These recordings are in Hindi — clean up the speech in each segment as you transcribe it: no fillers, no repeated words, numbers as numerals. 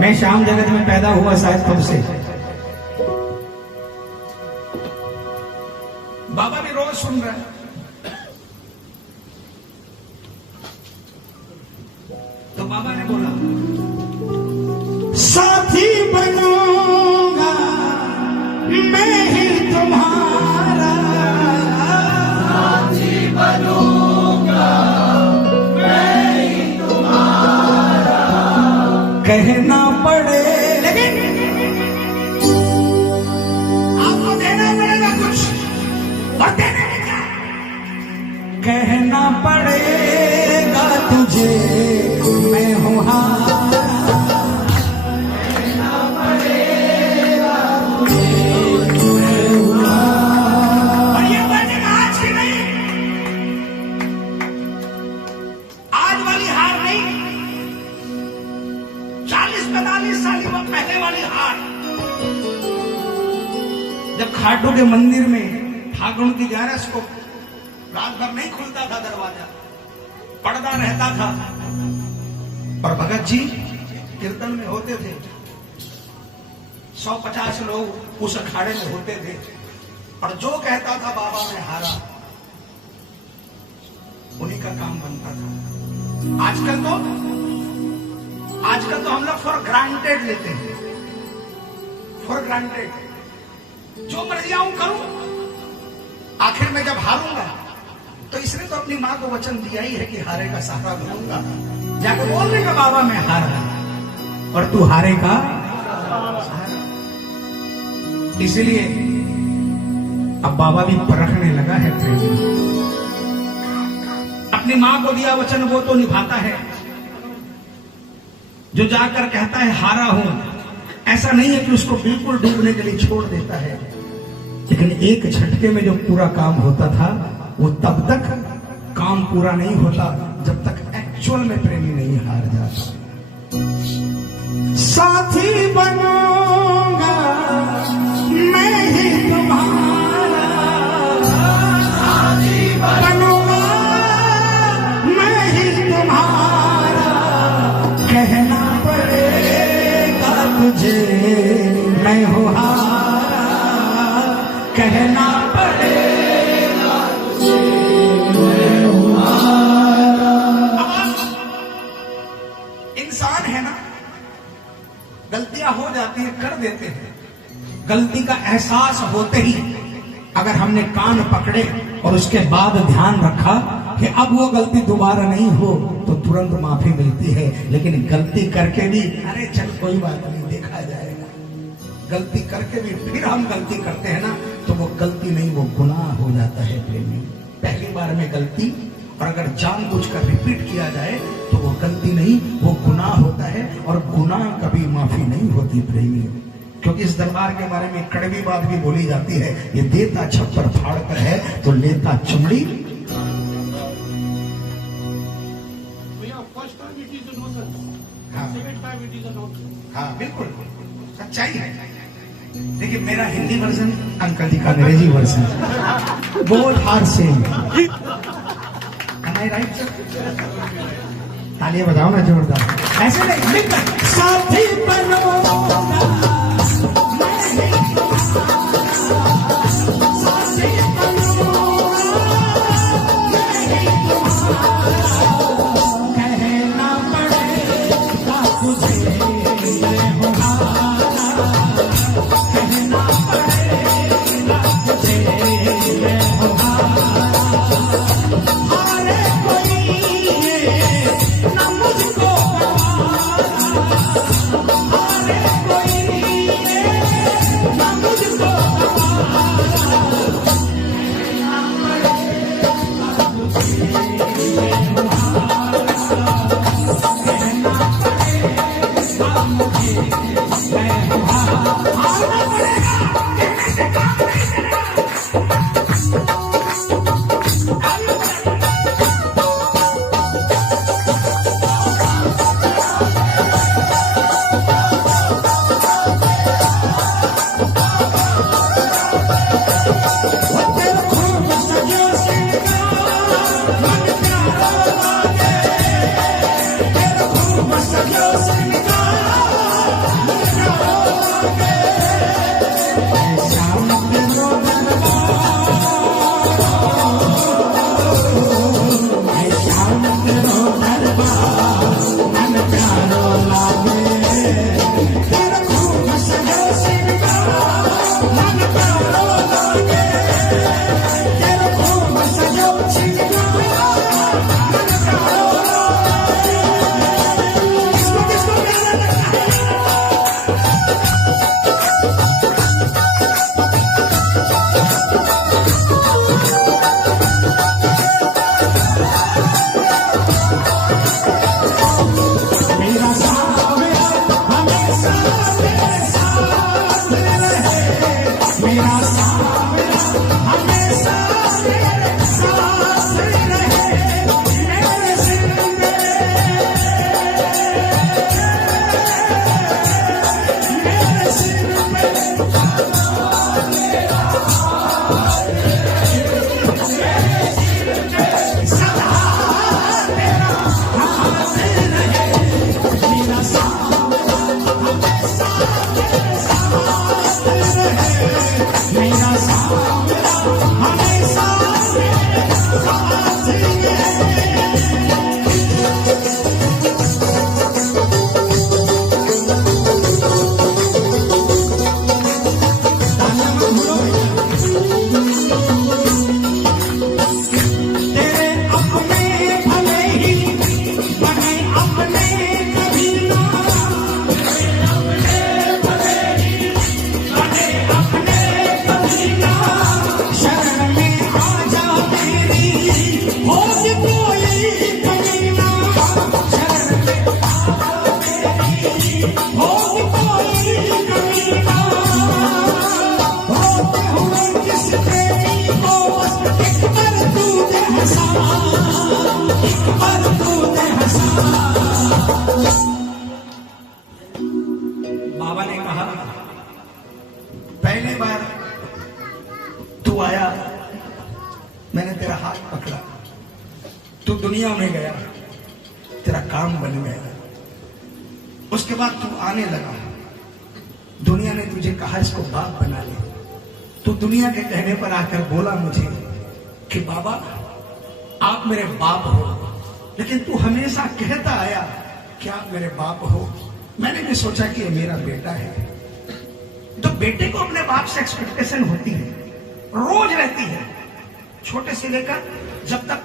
मैं श्याम जगत में पैदा हुआ शायद खुद से। बाबा भी रोज सुन रहे हैं। तो बाबा ने बोला साथी बनूंगा मैं ही तुम्हारा, साथी बनूंगा मैं ही तुम्हारा, कहना पड़े लेकिन आपको देना पड़ेगा कुछ, और देने में क्या, कहना पड़ेगा तुझे मैं हूं हारा, कहना पड़ेगा तुझे मैं हूं हारा। और ये बनेगा आज की नहीं, आज वाली हार नहीं, 40-45 साल की वो पहले वाली हार। जब खाटू के मंदिर में ठाकुर की 11 को रात भर नहीं खुलता था दरवाजा, पर्दा रहता था, और भगत जी कीर्तन में होते थे, 150 लोग उस अखाड़े में होते थे, और जो कहता था बाबा ने हारा उन्हीं का काम बनता था। आजकल तो हम लोग फॉर ग्रांटेड लेते हैं, फॉर ग्रांटेड, जो मर्जी आऊं करूं, आखिर में जब हारूंगा तो इसने तो अपनी मां को वचन दिया ही है कि हारेगा सहारा बनूंगा, जाकर बोल देगा बाबा मैं हारा और तू हारेगा। इसलिए अब बाबा भी परखने लगा है प्रेमी, अपनी मां को दिया वचन वो तो निभाता है, जो जाकर कहता है हारा हूं, ऐसा नहीं है कि उसको बिल्कुल डूबने के लिए छोड़ देता है, लेकिन एक झटके में जो पूरा काम होता था वो तब तक काम पूरा नहीं होता जब तक एक्चुअल में प्रेमी नहीं हार जाता। साथी बनूंगा मैं ही तुम्हारा, साथी बनूंगा मैं ही तुम्हारा, कहना पड़ेगा तुझे मैं हूं हारा, कहना पड़ेगा तुझे मैं हूं हारा। इंसान है ना, गलतियां हो जाती है, कर देते हैं, गलती का एहसास होते ही अगर हमने कान पकड़े और उसके बाद ध्यान रखा कि अब वो गलती दोबारा नहीं हो तो तुरंत माफी मिलती है। लेकिन गलती करके भी अरे चल कोई बात नहीं देखा जाएगा, गलती करके भी फिर हम गलती करते हैं ना तो वो गलती नहीं वो गुनाह हो जाता है प्रेमी। पहली बार में गलती, और अगर जानबूझकर रिपीट किया जाए तो वो गलती नहीं वो गुनाह होता है, और गुनाह कभी माफी नहीं होती प्रेमी। क्योंकि इस दरबार के बारे में कड़वी बात भी बोली जाती है, ये देता छप्पर फाड़ कर है तो लेता चमड़ी। हाँ बिल्कुल सच्चाई है। देखिए मेरा हिंदी वर्जन, अंकल जी का अंग्रेजी version, both are same. Right sir, तालियां बजाओ ना जोरदार, ऐसे नहीं मिलकर साथी बनूंगा मैं ही तुम्हारा, साथी बनूंगा मैं ही तुम्हारा, कहना पड़ेगा तुझे मैं हूं हारा, कहना पड़ेगा तुझे मैं हूं हारा, हारे कोई ना मुझको हारे कोई ना मुझको कहना पड़ेगा दुनिया में गया, तेरा काम बन गया। उसके बाद तू आने लगा, दुनिया ने तुझे कहा इसको बाप बना ले। तू दुनिया के कहने पर आकर बोला मुझे कि बाबा आप मेरे बाप हो, लेकिन तू हमेशा कहता आया कि आप मेरे बाप हो। मैंने भी सोचा कि ये मेरा बेटा है। तो बेटे को अपने बाप से एक्सपेक्टेशन होती है, रोज रहती है, छोटे से लेकर जब तक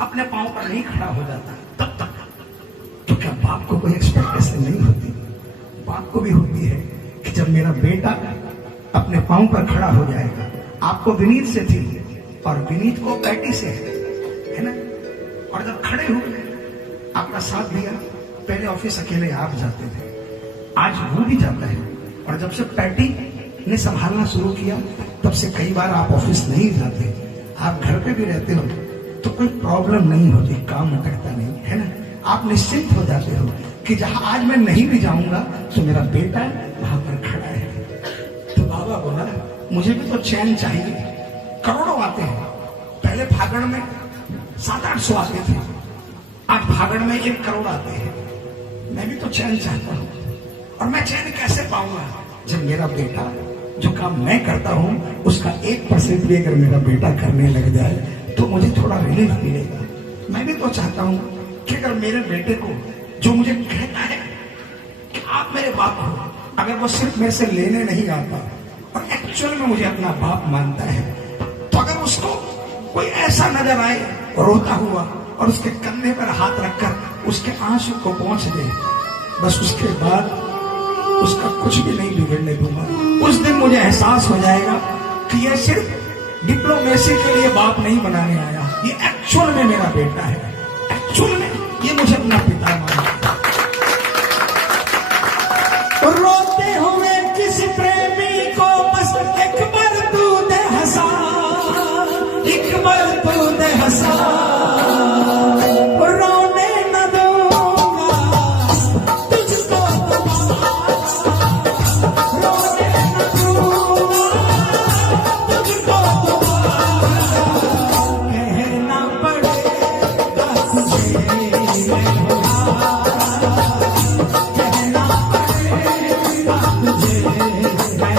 अपने पांव पर नहीं खड़ा हो जाता तब तक। तो क्या बाप को कोई एक्सपेक्टेशन नहीं होती? बाप को भी होती है कि जब मेरा बेटा अपने पांव पर खड़ा हो जाएगा। आपको विनीत से थी और विनीत को पैटी से है ना। और जब खड़े हुए आपका साथ दिया, पहले ऑफिस अकेले आप जाते थे, आज वो भी जाता है। और जब से पैटी ने संभालना शुरू किया तब से कई बार आप ऑफिस नहीं जाते, आप घर पे भी रहते हो तो कोई प्रॉब्लम नहीं होती, काम अटकता नहीं है ना। आप निश्चिंत हो जाते हो कि जहां आज मैं नहीं भी जाऊंगा तो मेरा बेटा वहां पर खड़ा है। तो बाबा बोला मुझे भी तो चैन चाहिए। करोड़ों आते हैं, पहले फागण में 700-800 आते थे, आज फागण में 1 करोड़ आते हैं। मैं भी तो चैन चाहता हूं, और मैं चैन कैसे पाऊंगा जब मेरा बेटा जो काम मैं करता हूं उसका 1% भी अगर मेरा बेटा करने लग जाए तो मुझे थोड़ा रिलीफ मिलेगा। मैं भी तो चाहता हूं कि अगर मेरे बेटे को जो मुझे कहता है कि आप मेरे बाप हो, अगर वो सिर्फ मेरे से लेने नहीं आता और एक्चुअल में मुझे अपना बाप मानता है, तो अगर उसको कोई ऐसा नजर आए रोता हुआ और उसके कंधे पर हाथ रखकर उसके आंसू को पोंछ दे, बस उसके बाद उसका कुछ भी नहीं बिगड़ने दूंगा। उस दिन मुझे एहसास हो जाएगा कि ये सिर्फ डिप्लोमेसी के लिए बाप नहीं बनाने आया, ये एक्चुअल में मेरा बेटा है, एक्चुअल में ये मुझे अपना पिता मानता है। रोते हुए किसी प्रेमी को बस एक बार तू दे हंसा, एक बार तू दे हंसा, रोने न दूंगा तुझको रोने न दूंगा तुझको कहना पड़ेगा तुझे कहना पड़ेगा तुझे मैं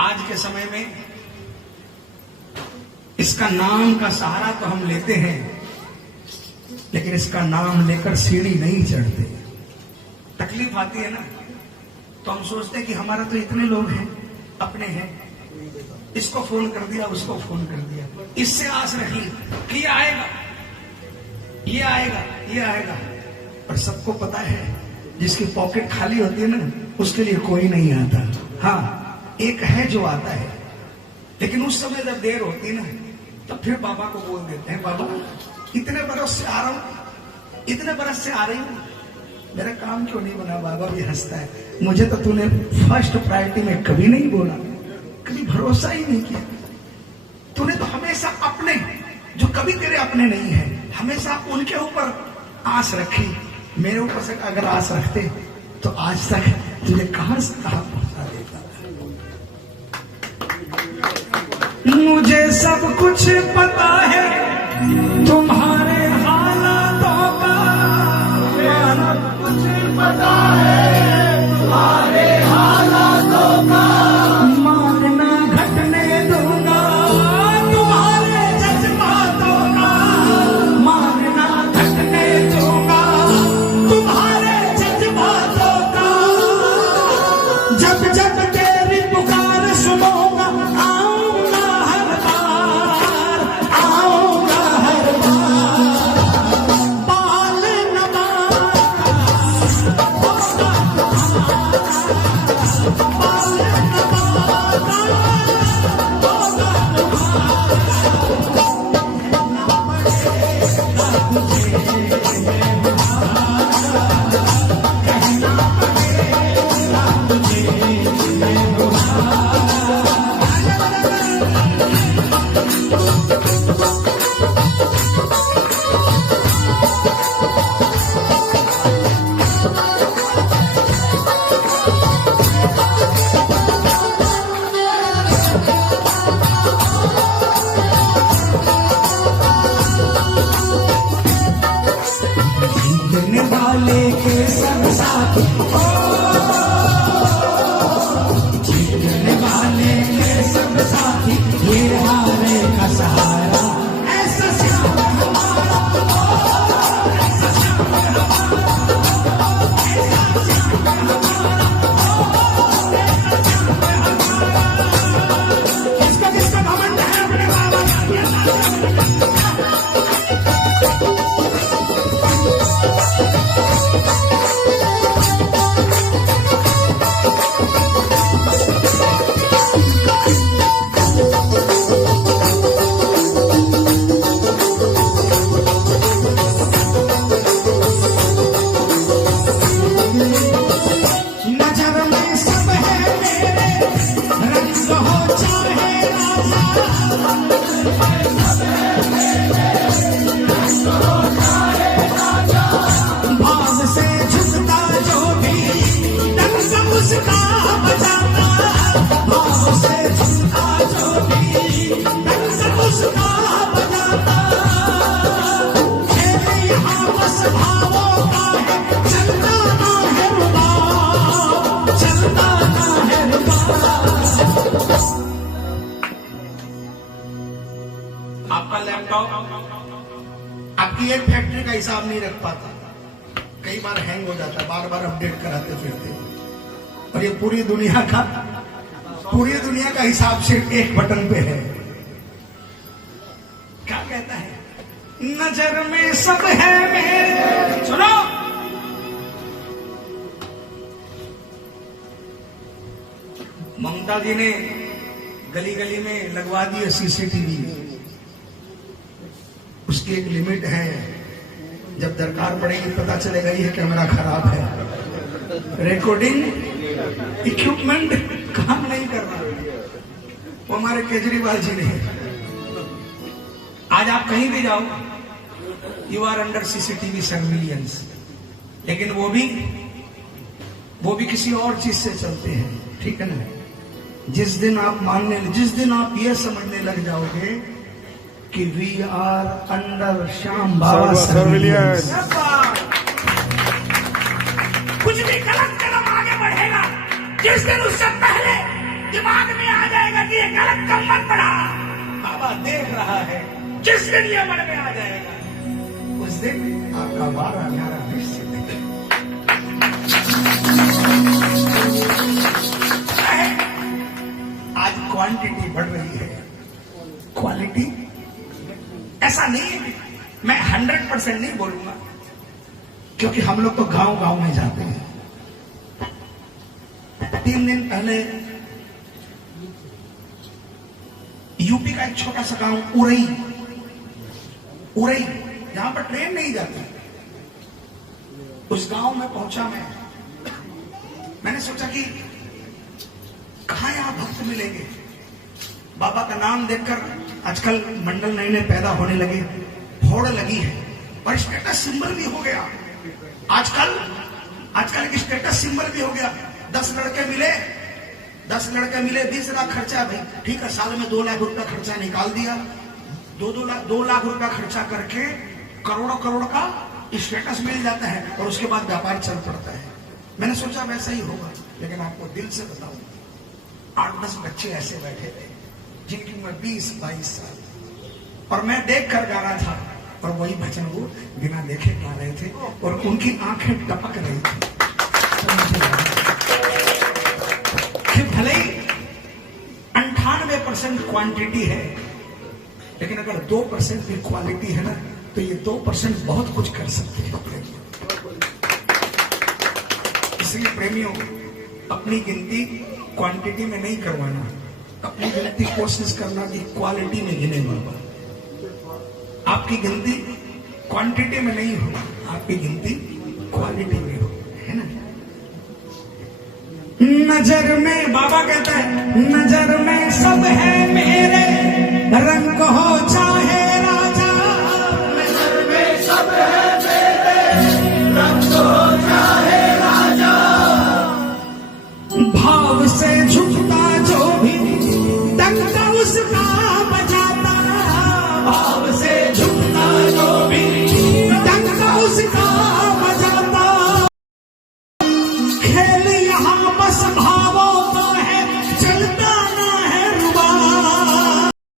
आज के समय में इसका नाम का सहारा तो हम लेते हैं, लेकिन इसका नाम लेकर सीढ़ी नहीं चढ़ते। तकलीफ आती है ना, तो हम सोचते हैं कि हमारा तो इतने लोग हैं, अपने हैं, इसको फोन कर दिया, उसको फोन कर दिया, इससे आस रखी कि ये आएगा, ये आएगा, ये आएगा। और सबको पता है जिसकी पॉकेट खाली होती है ना, उसके लिए कोई नहीं आता। हाँ, एक है जो आता है, लेकिन उस समय जब देर होती है ना, तो फिर बाबा को बोल देते हैं, बाबा इतने बरस से आ रहा हूं, इतने बरस से आ रही हूं, मेरा काम क्यों नहीं बना। बाबा भी हंसता है, मुझे तो तूने फर्स्ट प्रायोरिटी में कभी नहीं बोला, कभी भरोसा ही नहीं किया। तूने तो हमेशा अपने, जो कभी तेरे अपने नहीं है, हमेशा उनके ऊपर आस रखी। मेरे ऊपर से अगर आस रखते तो आज तक तुझे कहां से कहां पहुंचा देता। मुझे सब कुछ पता है तुम्हारे हालातों का, कुछ पता है तुम्हारे हालातों का, मारना घटने दूंगा तुम्हारे जज्बातों का, मारना घटने दूंगा तुम्हारे जज्बातों का। जब जब तेरी पुकार सुनूंगा, आऊंगा हर बार, आऊंगा हर बार। बाल नमा जीतने वाले के सब साथी, जीतने वाले के सब साथी, ये हारे का सहारा। ऐसा श्याम हमारा, ऐसा श्याम हमारा, ऐसा श्याम हमारा, किसका किसका घमंड है अपने बाबा का। नजर में सब है मेरे, रंग हो चाहे राजा, भाव से झुकता जो भी डंक उसका बजाता, भाव से झुकता जो भी डंक उसका बजाता। खेल यहाँ बस भावों का है, चलना ना है रुबाब, चलना ना है रुबाब। आपका लैपटॉप आपकी एक फैक्ट्री का हिसाब नहीं रख पाता, कई बार हैंग हो जाता, बार बार अपडेट कराते फिरते। और ये पूरी दुनिया का हिसाब सिर्फ एक बटन पे है। क्या कहता है? नजर में सब है मेरे। सुनो, ममता जी ने गली गली में लगवा दी है सीसीटीवी। उसकी एक लिमिट है, जब दरकार पड़ेगी पता चलेगा ये कैमरा खराब है, रिकॉर्डिंग इक्विपमेंट काम नहीं कर रहा। वो हमारे केजरीवाल जी ने, आज आप कहीं भी जाओ, you are under CCTV surveillance, लेकिन वो भी किसी और चीज से चलते हैं, ठीक है ना। जिस दिन आप ये समझने लग जाओगे कि we are under Shyam Baba surveillance, कुछ भी गलत कदम आगे बढ़ेगा, जिस दिन उससे पहले दिमाग में आ जाए देख रहा है, जिस दिन ये मन में आ जाएगा उस दिन आपका वारा न्यारा निश्चित है। आज क्वांटिटी बढ़ रही है, क्वालिटी ऐसा नहीं है। मैं 100% नहीं बोलूंगा, क्योंकि हम लोग तो गांव गांव में जाते हैं। 3 दिन पहले यूपी का एक छोटा सा गांव उरई, जहां पर ट्रेन नहीं जाती, उस गांव में पहुंचा मैंने सोचा कि कहां यहां भक्त मिलेंगे। बाबा का नाम देखकर आजकल मंडल नए नए पैदा होने लगे, होड़ लगी है, और स्टेटस सिंबल भी हो गया। आजकल एक स्टेटस सिंबल भी हो गया। 10 लड़के मिले 20 लाख खर्चा, भाई ठीक है, साल में 2 लाख रुपया खर्चा निकाल दिया। 2 लाख रुपया खर्चा करके करोड़ों का स्टेटस मिल जाता है, और उसके बाद व्यापार चल पड़ता है। मैंने सोचा वैसा ही होगा, लेकिन आपको दिल से बताऊं, 8-10 बच्चे ऐसे बैठे थे जिनकी उम्र 20-22 साल, और मैं देख कर गा रहा था, और वही भजन वो बिना देखे गा रहे थे, और उनकी आंखें टपक रही थी। भले ही 98% क्वांटिटी है, लेकिन अगर 2% भी क्वालिटी है ना, तो ये 2% बहुत कुछ कर सकते हैं प्रेमियों। इसलिए प्रेमियों, अपनी गिनती क्वांटिटी में नहीं करवाना, अपनी गिनती कोशिश करना कि क्वालिटी में गिने बाबा। आपकी गिनती क्वांटिटी में नहीं हो, आपकी गिनती क्वालिटी में हो, है ना। नजर में बाबा कहता